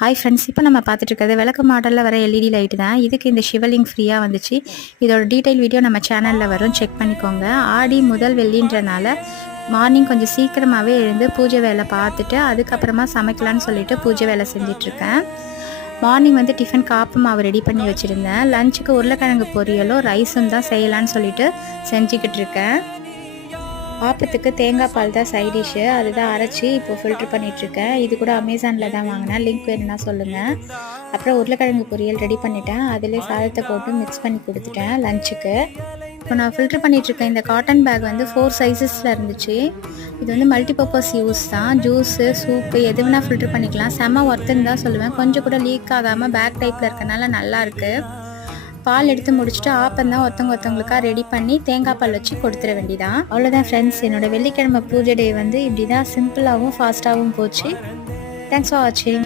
Hi friends, இப்போ நம்ம பார்த்துட்டு இருக்கிறது விளக்கு மாடலில் வர எல்இடி லைட்டு தான். இதுக்கு இந்த சிவலிங் ஃப்ரீயாக வந்துச்சு. இதோட டீட்டெயில் வீடியோ நம்ம சேனலில் வரும், செக் பண்ணிக்கோங்க. ஆடி முதல் வெள்ளின்றனால மார்னிங் கொஞ்சம் சீக்கிரமாகவே எழுந்து பூஜை வேலை பார்த்துட்டு அதுக்கப்புறமா சமைக்கலான்னு சொல்லிட்டு பூஜை வேலை செஞ்சிட்ருக்கேன். மார்னிங் வந்து டிஃபன் காப்பு மாவு ரெடி பண்ணி வச்சுருந்தேன். லஞ்சுக்கு உருளைக்கிழங்கு பொரியலும் ரைஸும் தான் செய்யலான்னு சொல்லிட்டு செஞ்சுக்கிட்டு இருக்கேன். ஆப்பத்துக்கு தேங்காய் பால் தான் சைட் டிஷ்ஷு, அதுதான் அரைச்சி இப்போ ஃபில்ட்ரு பண்ணிகிட்ருக்கேன். இது கூட அமேசானில் தான் வாங்கினேன், லிங்க் வேணும்னா சொல்லுங்கள். அப்புறம் உருளைக்கிழங்கு பொரியல் ரெடி பண்ணிட்டேன். அதிலே சாதத்தை போட்டு மிக்ஸ் பண்ணி கொடுத்துட்டேன் லஞ்சுக்கு. இப்போ நான் ஃபில்ட்ரு பண்ணிகிட்ருக்கேன். இந்த காட்டன் பேக் வந்து 4 சைஸஸில் இருந்துச்சு. இது வந்து மல்டிபர்பஸ் யூஸ் தான். ஜூஸு, சூப்பு எது வேணால் ஃபில்ட்ரு பண்ணிக்கலாம். செம்ம ஒர்த்துன்னு தான் சொல்லுவேன். கொஞ்சம் கூட லீக் ஆகாமல் பேக் டைப்பில் இருக்கனால நல்லாயிருக்கு. பால் எடுத்து முடிச்சுட்டு ஆப்பந்தான் ஒருத்தவங்களுக்காக ரெடி பண்ணி தேங்காய் பால் வச்சு கொடுத்துட வேண்டியதான். அவ்வளோதான் ஃப்ரெண்ட்ஸ், என்னோடய வெள்ளிக்கிழமை பூஜை டே வந்து இப்படி தான் சிம்பிளாகவும் ஃபாஸ்ட்டாகவும் போச்சு. தேங்க்ஸ் ஃபார் வாட்சிங்.